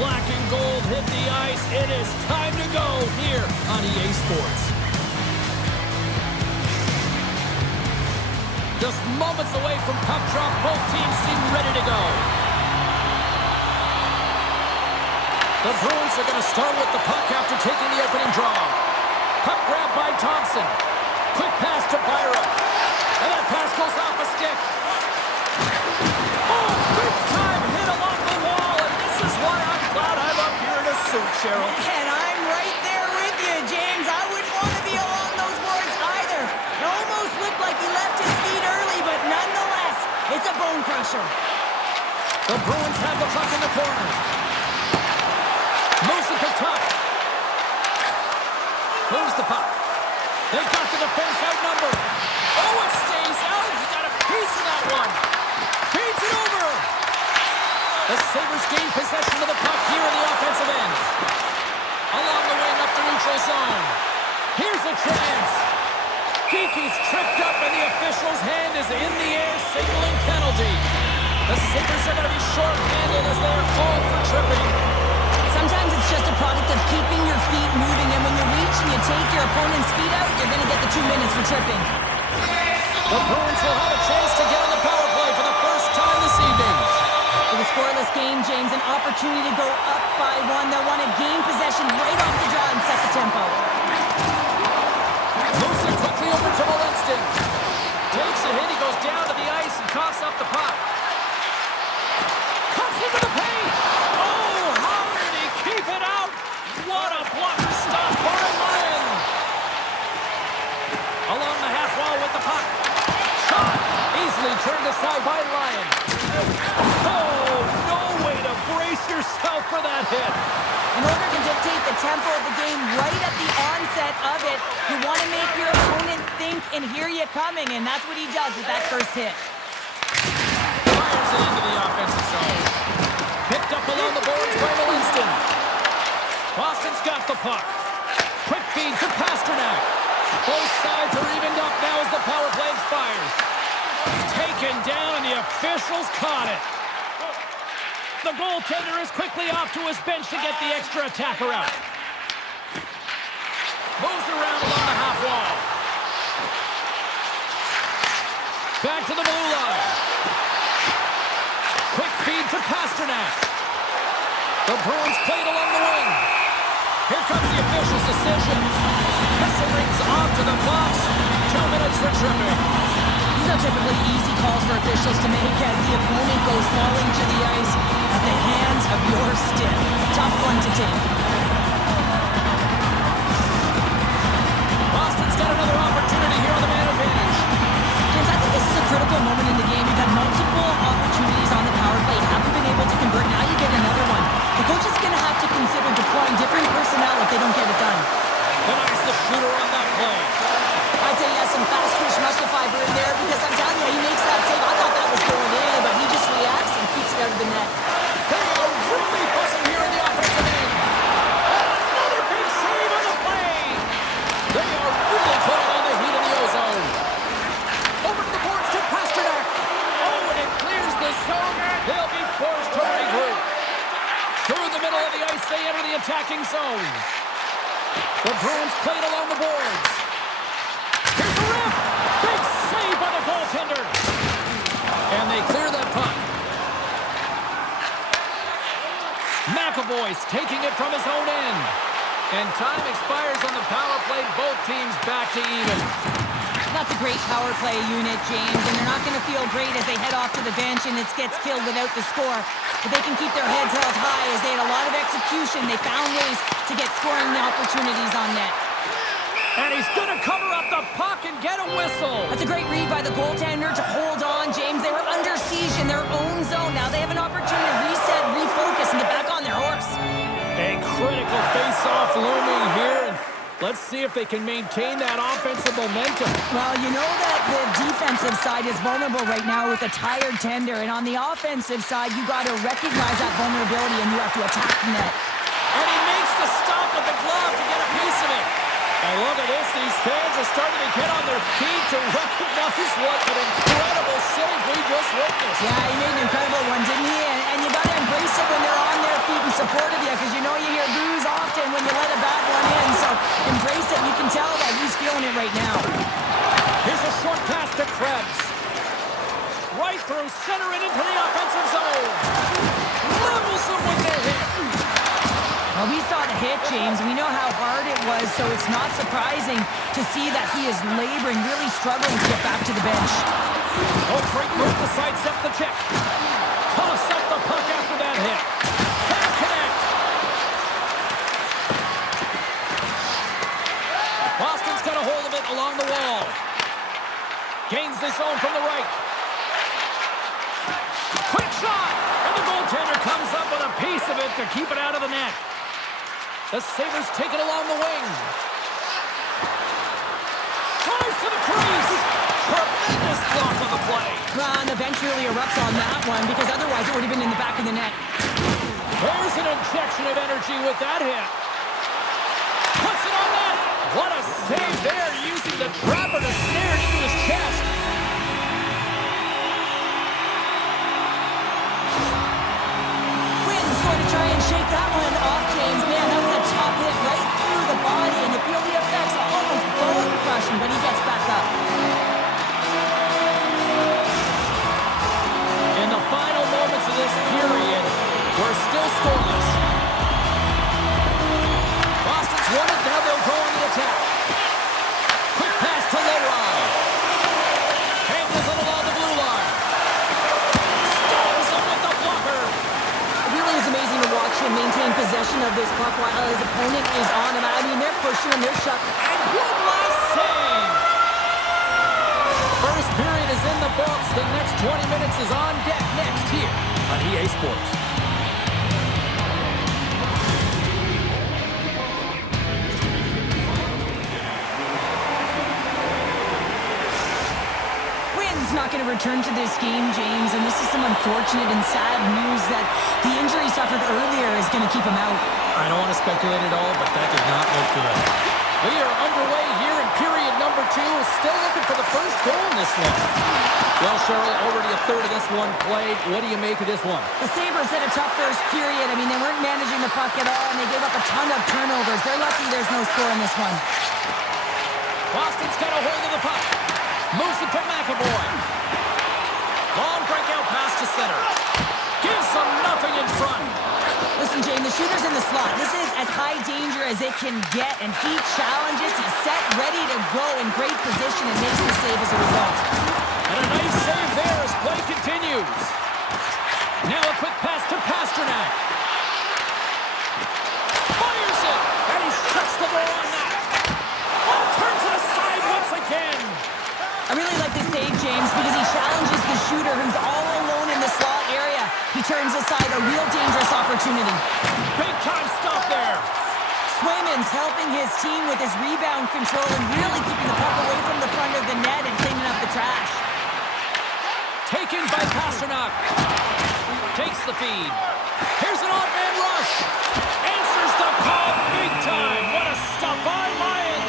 black and gold hit the ice. It is time to go here on EA Sports. Just moments away from puck drop, both teams seem ready to go. The Bruins are going to start with the puck after taking the opening draw. Puck grab by Thompson. Quick pass to Byron. And that pass goes off a stick. Oh, big time hit along the wall. And this is why I'm glad I'm up here in a suit, Cheryl. And I'm right there with you, James. I wouldn't want to be along those boards either. It almost looked like he left his feet early, but nonetheless, it's a bone crusher. The Bruins have the puck in the corner. Moves it to Tuck. Moves the puck. They've got the defense outnumbered. Oh, it stays out. He got a piece of that one. Feeds it over. The Sabres gain possession of the puck here in the offensive end. Along the wing up the neutral zone. Here's a chance. Geeky's tripped up and the official's hand is in the air, signaling penalty. The Sabres are going to be short-handed as they are called for tripping. Sometimes it's just a product of keeping your feet moving, and when you reach and you take your opponent's feet out, you're going to get the 2 minutes for tripping. The Bruins will have a chance to get on the power play for the first time this evening. With a scoreless game, James, an opportunity to go up by one. They'll want to gain possession right off the draw and set the tempo. Moves it quickly over to Molinston. Takes a hit, he goes down to the ice and coughs up the puck. Cuts into the paint! Oh, how did he keep it out? What a blocker stop by Lyon! Along the half wall with the puck. Shot! Easily turned aside by Lyon. Oh, no way to brace yourself for that hit. In order to dictate the tempo of the game right at the onset of it, you want to make your opponent think and hear you coming, and that's what he does with that first hit. Fires it into the offensive zone. Picked up along the boards by Molinston. Boston's got the puck. Quick feed to Pasternak. Both sides are evened up now as the power play expires. Taken down, and the officials caught it. The goaltender is quickly off to his bench to get the extra attacker out. Moves around along the half wall. Back to the blue line. Quick feed to Pasternak. The Bruins played along the wing. Here comes the official's decision. Kessel rings off to the box. 2 minutes for tripping. These are typically easy calls for officials to make as the opponent goes falling to the ice at the hands of your stick. Tough one to take. Boston's got another opportunity here on the man advantage. James, I think this is a critical moment in the game. You've had multiple opportunities on the power play. You haven't been able to convert. Now you get another one. The coach is going to have to consider deploying different personnel if they don't get it done. Denies the shooter on that play. I'd say yes, some fast twitch muscle fiber in there because I'm telling you, he makes that save. I thought that was going in, but he just reacts and keeps it out of the net. They are really buzzing here in the offensive end. And another big save on the play. They are really putting on the heat in the ozone. Over to the boards to Pasternak. Oh, and it clears the zone. They'll be forced to regroup. Through the middle of the ice, they enter the attacking zone. The Bruins played along the boards. Here's the rip. Big save by the goaltender. And they clear that puck. McAvoy's taking it from his own end. And time expires on the power play. Both teams back to even. That's a great power play unit, James, and they're not going to feel great as they head off to the bench and it gets killed without the score. But they can keep their heads held high as they had a lot of execution. They found ways to get scoring opportunities on net. And he's going to cover up the puck and get a whistle. That's a great read by the goaltender to hold on, James. They were under siege in their own zone. Now they have an opportunity to reset, refocus, and get back on their horse. A critical face-off looming here. And let's see if they can maintain that offensive momentum. Well, you know that the defensive side is vulnerable right now with a tired tender. And on the offensive side, you got to recognize that vulnerability and you have to attack the net. And he makes the stop with the glove to get a piece of it. And look at this. These fans are starting to get on their feet to recognize what an incredible save we just witnessed. Yeah, he made an incredible one, didn't he? And you got to embrace it when they're on their feet in support of you, because you know you hear boos often when you let a bad one in. So embrace it. You can tell that he's feeling it right now. Here's a short pass to Krebs. Right through center and into the offensive zone. Levels him with the hit. Well, we saw the hit, James. We know how hard it was, so it's not surprising to see that he is laboring, really struggling to get back to the bench. Oh, great move to sidestep the check. Toss up the puck after that hit. Can't connect. Boston's got a hold of it along the wall. Gains the zone from the right. Quick shot! And the goaltender comes up with a piece of it to keep it out of the net. The Sabres take it along the wing. Tries to the crease. Tremendous block on the play. Well, and the bench really erupts on that one, because otherwise it would have been in the back of the net. There's an injection of energy with that hit. Puts it on net. What a save there, using the trapper to snare it into his chest. Wynn's going to try and shake that one off, James. Man, that was a top hit right through the body, and you feel the effects almost bone crushing, but he gets back up. In the final moments of this period, we're still scoreless. Boston's won it, now they'll go on the attack. Quick pass to Leroy. Handles it along the blue line. Stones him with the blocker. It really is amazing to watch him maintain possession of this puck while his opponent is on him. I mean, they're pushing him, they're shoving. And one last save. First period is in the books. The next 20 minutes is on deck next here on EA Sports. Not going to return to this game, James, and this is some unfortunate and sad news that the injury suffered earlier is going to keep him out. I don't want to speculate at all, but that did not look good. We are underway here in period number 2. Still looking for the first goal in this one. Well, Cheryl, already a third of this one played. What do you make of this one? The Sabres had a tough first period. I mean, they weren't managing the puck at all, and they gave up a ton of turnovers. They're lucky there's no score in this one. Boston's got a hold of the puck. Moves it to McAvoy. Long breakout pass to center. Gives them nothing in front. Listen, Jane, the shooter's in the slot. This is as high danger as it can get, and he challenges. He's set, ready to go in great position, and makes the save as a result. And a nice save there as play continues. Now a quick pass to Pasternak. Fires it, and he shuts the door on that. Oh, turns it aside once again. I really like this save, James, because he challenges the shooter who's all alone in the slot area. He turns aside a real dangerous opportunity. Big time stop there. Swayman's helping his team with his rebound control and really keeping the puck away from the front of the net and cleaning up the trash. Taken by Pasternak. Takes the feed. Here's an odd man rush. Answers the call big time. What a stop by Lyon.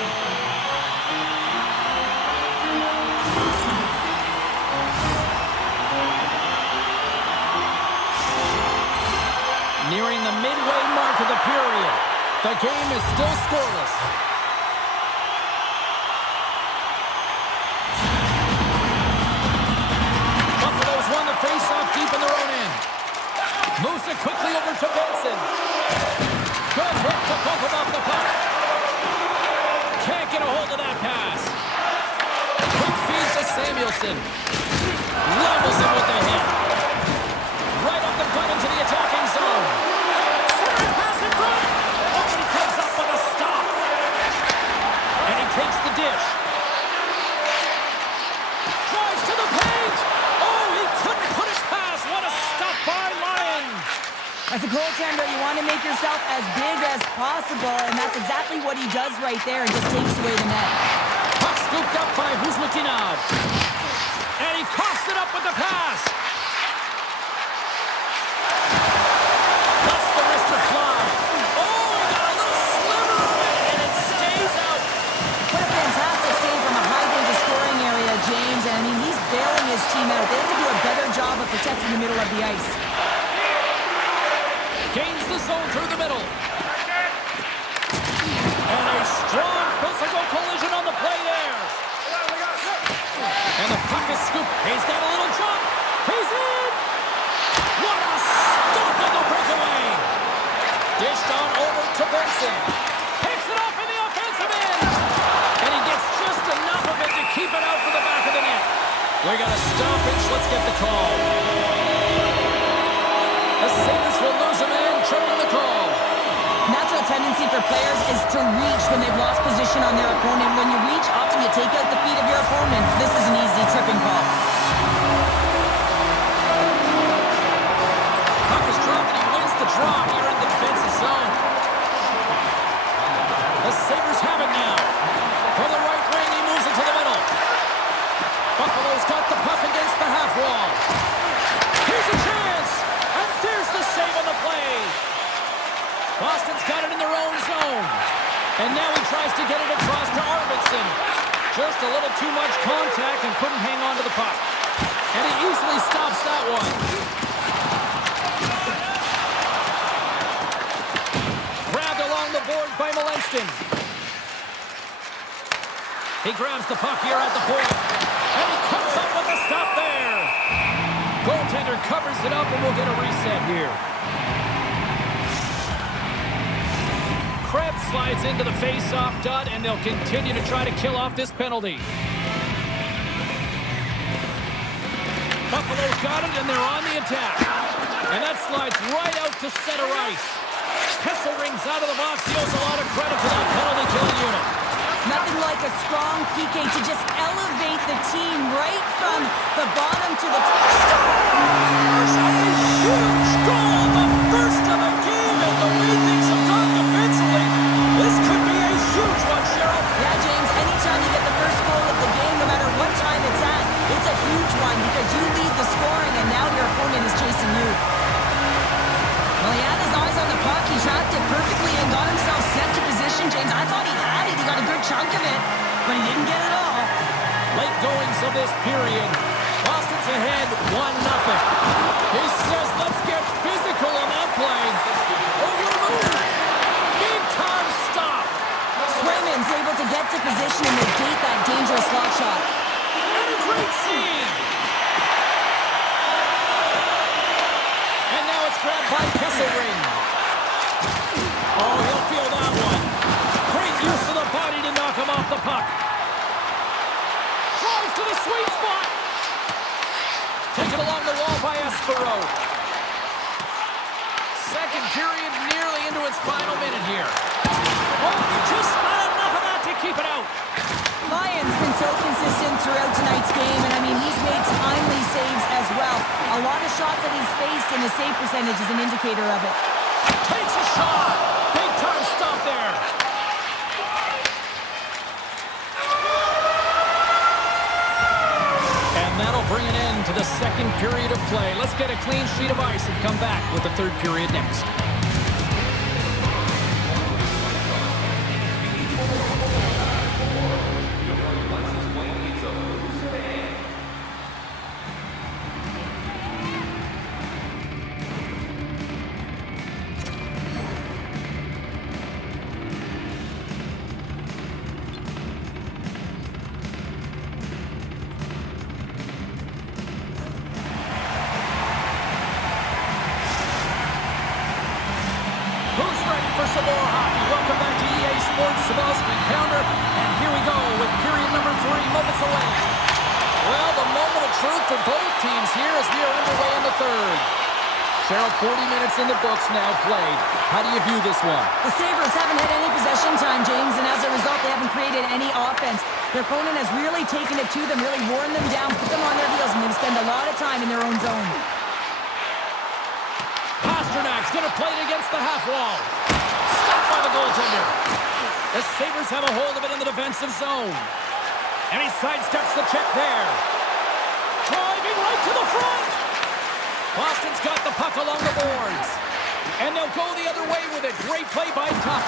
Nearing the midway mark of the period. The game is still scoreless. Buffalo's won the faceoff deep in their own end. Moves it quickly over to Benson. Good hit to bump him off the puck. Can't get a hold of that pass. Quick feed to Samuelson. Levels him with the hit. Right up the gut into the attacking zone. Center pass in front. Oh, and he comes up with a stop. And he takes the dish. Drives to the paint. Oh, he couldn't put it past. What a stop by Lyon. As a goaltender, you want to make yourself as big as possible, and that's exactly what he does right there and just takes away the net. Puck scooped up by Kuzmatinov. And he coughs it up with the pass. Lets the wrister fly. Oh, he got a little sliver of it, and it stays out. Dished on over to Benson. Picks it off in the offensive end. And he gets just enough of it to keep it out for the back of the net. We got a stoppage. Let's get the call. The Sabres will lose a man, tripping the call. Natural tendency for players is to reach when they've lost position on their opponent. When you reach, often you take out the feet of your opponent. This is an easy tripping call. Puck is dropped and he wins the draw here in the defensive zone. The Sabres have it now. From the right wing, he moves it to the middle. Buffalo's got the puck against the half wall. Here's a chance, and there's the save on the play. Boston's got it in their own zone. And now he tries to get it across to Arvidsson. Just a little too much contact and couldn't hang on to the puck. And he easily stops that one. Grabbed along the boards by Malenston. He grabs the puck here at the point. And he comes up with a stop there. Goaltender covers it up and we'll get a reset here. Krebs slides into the face-off dot, and they'll continue to try to kill off this penalty. Buffalo's got it, and they're on the attack. And that slides right out to center ice. Kessel rings out of the box. He owes a lot of credit to that penalty-killing unit. Nothing like a strong PK to just elevate the team right from the bottom to the top. Scores! A huge goal! The first of the game, and the way things have gone defensively, this could be a huge one, Cheryl. Yeah, James, anytime you get the first goal of the game, no matter what time it's at, it's a huge one because you lead the scoring and now your opponent is chasing you. Well, he had his eyes on the puck. He trapped it perfectly and got himself set to position, James. I thought he had it. He got a good chunk of it, but he didn't get it all. Late goings of this period. Boston's ahead 1-0. He says, let's get physical on that play. Over the move. Big time stop. Swayman's able to get to position and negate that dangerous slot shot. And a great save. And now it's grabbed by Kesselring. Oh, he'll feel that one. Great use of the body to knock him off the puck. Drives to the sweet spot. Taken along the wall by Espero. Second period nearly into its final minute here. Oh, just not enough of that to keep it out. Lyon's been so consistent throughout tonight's game, and I mean, he's made timely saves as well. A lot of shots that he's faced, and his save percentage is an indicator of it. Takes a shot. Big time stop there. And that'll bring an end to the second period of play. Let's get a clean sheet of ice and come back with the third period next. For some more hockey. Welcome back to EA Sports Sabowski Pounder. And here we go with period number 3, moments away. Well, the moment of truth for both teams here as we are underway in the third. Cheryl, 40 minutes in the books now played. How do you view this one? The Sabres haven't had any possession time, James, and as a result, they haven't created any offense. Their opponent has really taken it to them, really worn them down, put them on their heels, and they've spent a lot of time in their own zone. Pasternak's going to play it against the half wall. Stopped by the goaltender. The Sabres have a hold of it in the defensive zone. And he sidesteps the check there. Driving right to the front. Boston's got the puck along the boards. And they'll go the other way with it. Great play by Tuck.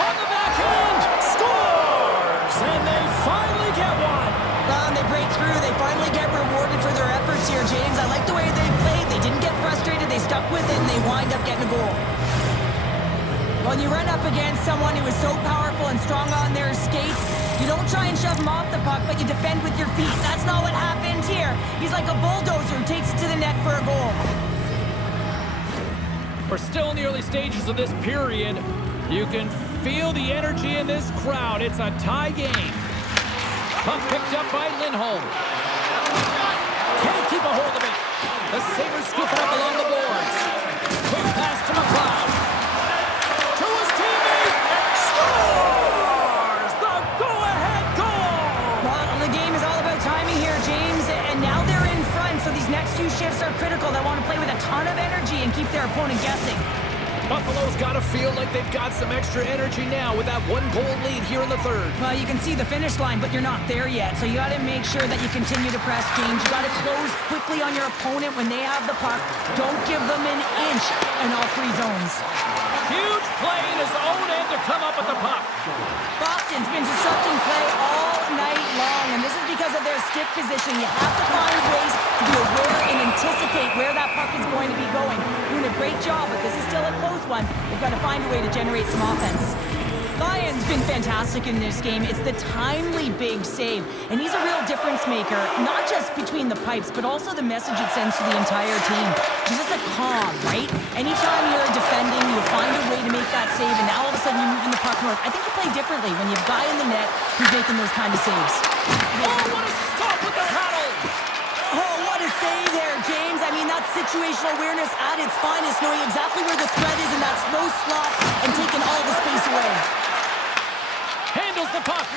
On the backhand. Scores! And they finally get one. And they break through. They finally get rewarded for their efforts here, James. I like the way they played. They didn't get frustrated. They stuck with it, and they wind up getting a goal. When you run up against someone who is so powerful and strong on their skates, you don't try and shove him off the puck, but you defend with your feet. That's not what happened here. He's like a bulldozer who takes it to the net for a goal. We're still in the early stages of this period. You can feel the energy in this crowd. It's a tie game. Puck picked up by Lindholm. Can't keep a hold of it. The Sabres scoop it up along the boards. Quick pass to McLeod. To his teammate. Scores! The go-ahead goal! Well, the game is all about timing here, James. And now they're in front, so these next few shifts are critical. They want to play with a ton of energy and keep their opponent guessing. Buffalo's got to feel like they've got some extra energy now with that one-goal lead here in the third. Well, you can see the finish line, but you're not there yet. So you got to make sure that you continue to press, James. You got to close quickly on your opponent when they have the puck. Don't give them an inch in all three zones. Huge play in his own end to come up with the puck. Boston's been disrupting play all night long, and this is because of their stick position. You have to find ways to be aware and anticipate where that puck is going to be going. Doing a great job, but this is still a close one. We've got to find a way to generate some offense. Lyon's been fantastic in this game. It's the timely big save, and he's a real difference maker, not just between the pipes, but also the message it sends to the entire team. Just a calm, right? Anytime you're defending, you find a way to make that save, and now all of a sudden you're moving the puck north. I think you play differently when you have a guy in the net who's making those kind of saves. Oh, what a stop with the paddle! Oh, what a save there, James. I mean, that's situational awareness at its finest, knowing exactly where the threat is in that slow slot and taking all the space away. Handles the puck.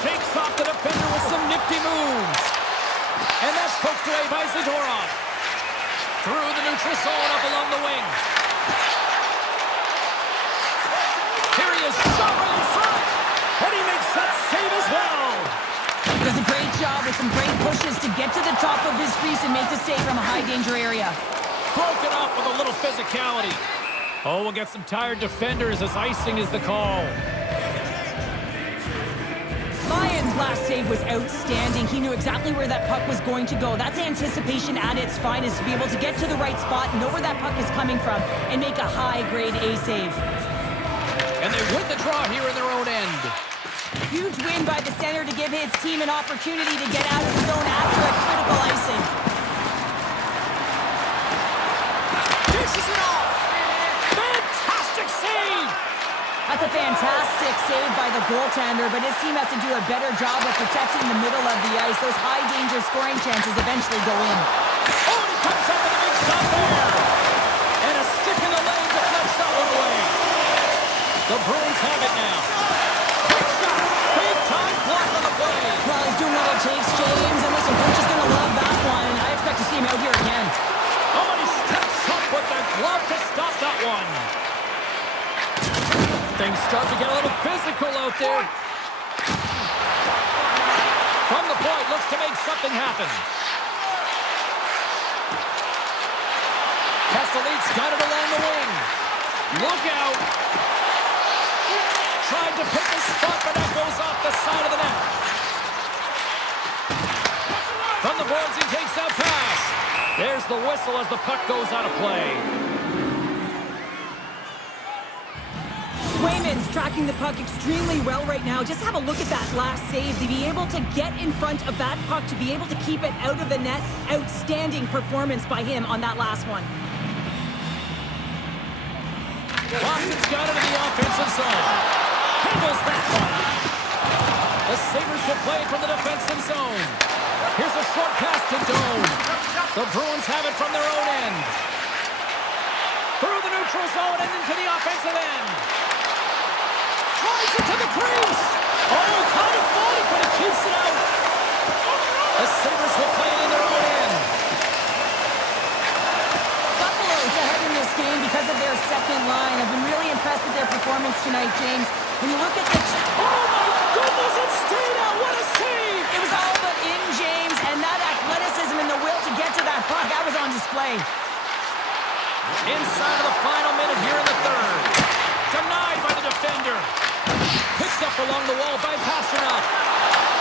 Shakes off the defender with some nifty moves. And that's poked away by Zadorov. Through the neutral zone up along the wing. Here he is, shot right in front. And he makes that save as well. Does a great job with some great pushes to get to the top of his crease and make the save from a high-danger area. Broken up with a little physicality. Oh, we'll get some tired defenders as icing is the call. Lyon's last save was outstanding. He knew exactly where that puck was going to go. That's anticipation at its finest, to be able to get to the right spot, know where that puck is coming from, and make a high-grade A save. And they win the draw here in their own end. Huge win by the center to give his team an opportunity to get out of the zone after a critical icing. Dishes it off. Fantastic save. That's a fantastic save by the goaltender, but his team has to do a better job of protecting the middle of the ice. Those high-danger scoring chances eventually go in. Oh, and he comes up with a big stop there. And a stick in the leg deflects that one away. The Bruins have it now. Quick shot. Big time block on the play. Well, he's doing what it takes, James, and listen, coach is going to love that one. I expect to see him out here again. Oh, and he steps up with the glove to stop that one. Things start to get a little physical out there. From the point, looks to make something happen. Castelli's got it along the wing. Look out. Tried to pick a spot, but that goes off the side of the net. From the boards, he takes that pass. There's the whistle as the puck goes out of play. Swayman's tracking the puck extremely well right now. Just have a look at that last save. To be able to get in front of that puck, to be able to keep it out of the net, outstanding performance by him on that last one. Boston's got it in the offensive zone. Handles that one. The Sabres will play from the defensive zone. Here's a short pass to Doan. The Bruins have it from their own end. Through the neutral zone and into the offensive end. Tries it to the crease. Oh, kind of fought it, but he keeps it out. The Sabres will play it in their own end. Buffalo's ahead in this game because of their second line. I've been really impressed with their performance tonight, James. When you look at the... Oh, my goodness, it stayed out. What a save. It was all but in, James, and that athleticism and the will to get to that puck, that was on display. Inside of the final minute here in the third. Denied by the defender. Picked up along the wall by Pasternak.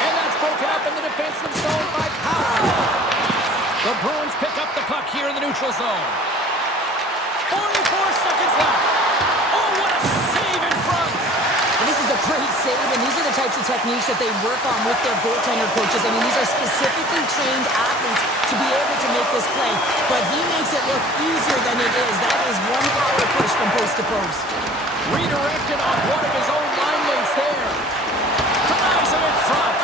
And that's broken up in the defensive zone by Powell. The Bruins pick up the puck here in the neutral zone. 44 seconds left. Oh, what a save in front. And this is a great save, and these are the types of techniques that they work on with their goaltender coaches. I mean, these are specifically trained athletes to be able to make this play. But he makes it look easier than it is. That is one post to post. Redirected off one of his own line mates there. Ties him in front.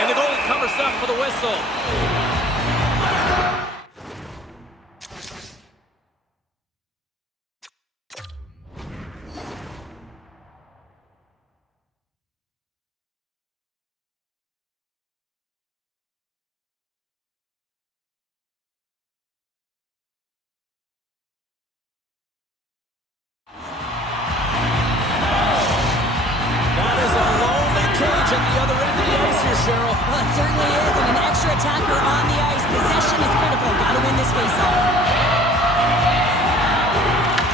And the goal covers up for the whistle. At the other end of the ice here, Cheryl. Well, it certainly is, and an extra attacker on the ice. Possession is critical. Got to win this faceoff.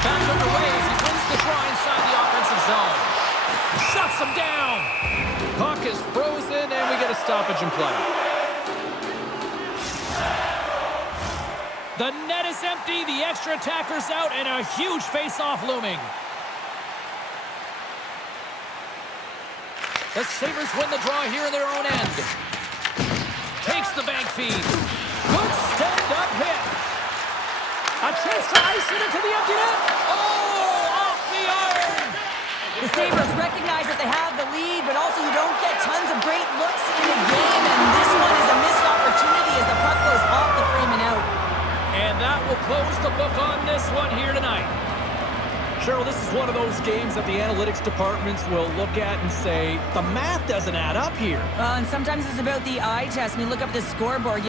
Back underway as he wins the draw inside the offensive zone. Shuts him down. Puck is frozen, and we get a stoppage in play. The net is empty. The extra attacker's out, and a huge face-off looming. The Sabres win the draw here in their own end. Takes the bank feed. Good stand-up hit. A chance to ice it into the empty net. Oh, off the iron. The Sabres recognize that they have the lead, but also you don't get tons of great looks in the game, and this one is a missed opportunity as the puck goes off the frame and out. And that will close the book on this one here tonight. Cheryl, this is one of those games that the analytics departments will look at and say, the math doesn't add up here. And sometimes it's about the eye test. When you look up the scoreboard,